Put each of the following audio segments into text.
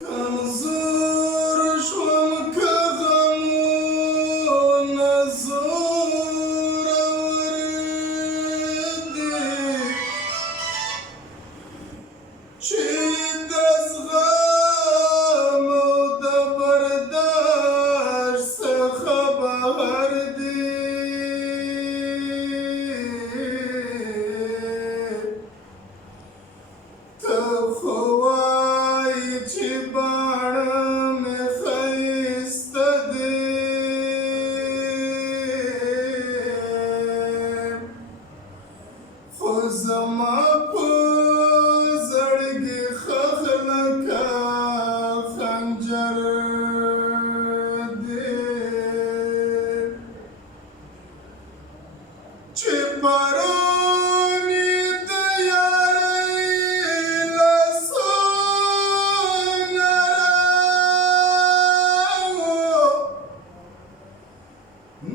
کمزور شوم که غمونه زورور دي چې د زغم او د برداشت څخه بهر دي ته خو وایې چې باڼه مې ښایسته دی خو زما په زړګي ښخ لکه خنجر دی چې پرون یې د یارۍ لاسونه راوړو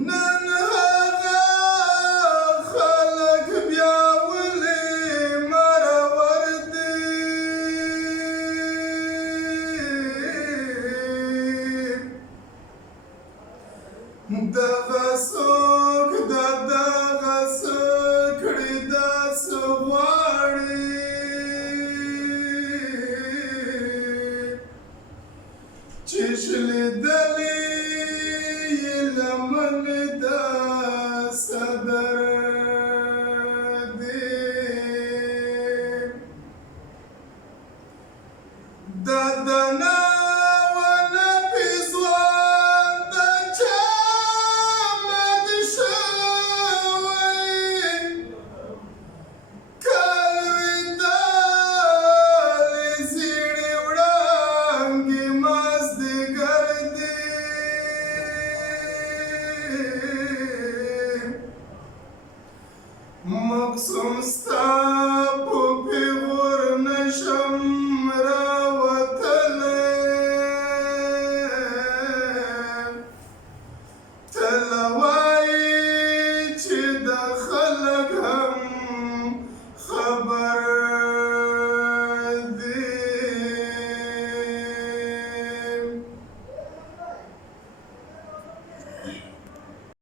نن هغه خلک بیا ولې مرور دي دغه څوک د دغه څه کړي داسې غواړي چې شلېدلې یې لمنې د صدر دي د دنا ونه پیزوان د چا مد شوی کالوېدلې زیړې وړانګې مازدیګر دي مقسم ستا په پیغور نشو